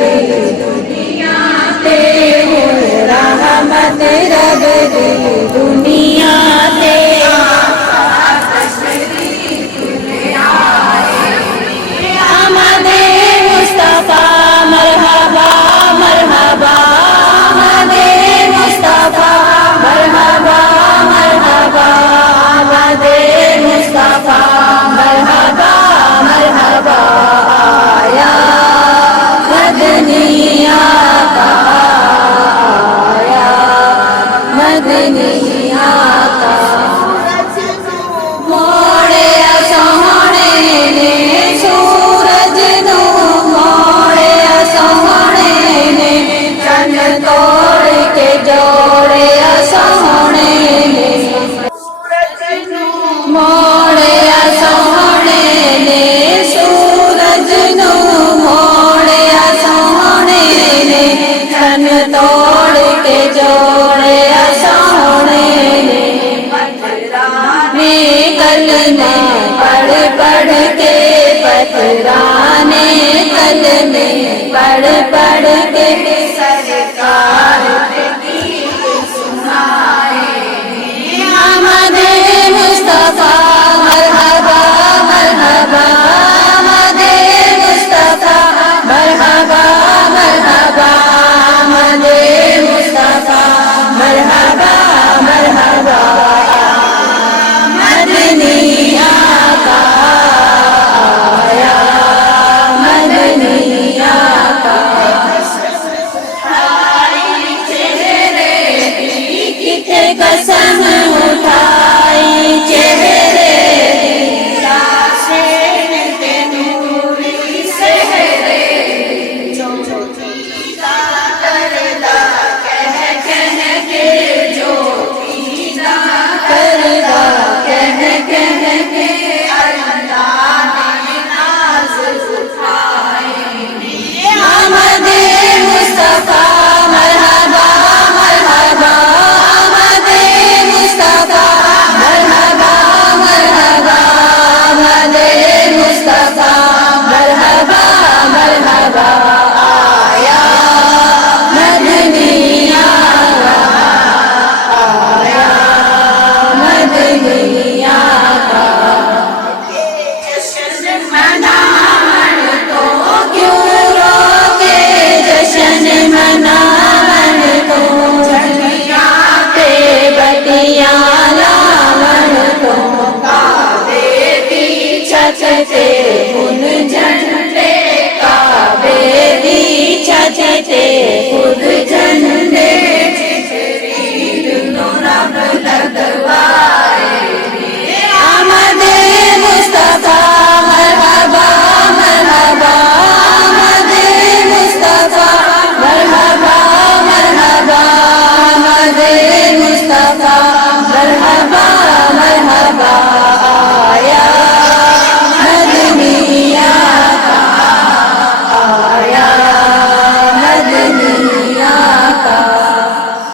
दी दुनिया ते हो रहमत रब दी दुनिया ते आमदे मुस्तफा मरहबा मरहबा आमदे मुस्तफा मरहबा मरहबा आमदे मुस्तफा मरहबा मरहबा आया मदनिया का आया मदनिया का मोड़े सोहणे ने सूरज नू मोड़े सोहणे ने चंद तोड़ के जोड़े सोहणे ने मोड़े सोहणे ने सूरज नू मोड़े सोहणे ने चंद तोड़ के जोड़े सोहणे ने कलमे पढ़ पढ़ के पतराने कलमे पढ़ पढ़ के सरकार आमदे मुस्तफा मरहबा मरहबा आमदे मुस्तफा मरहबा मरहबा आमदे मुस्तफा मरहबा मरहबा मदनिया का आया मदनिया का चेहरे की कसम उठा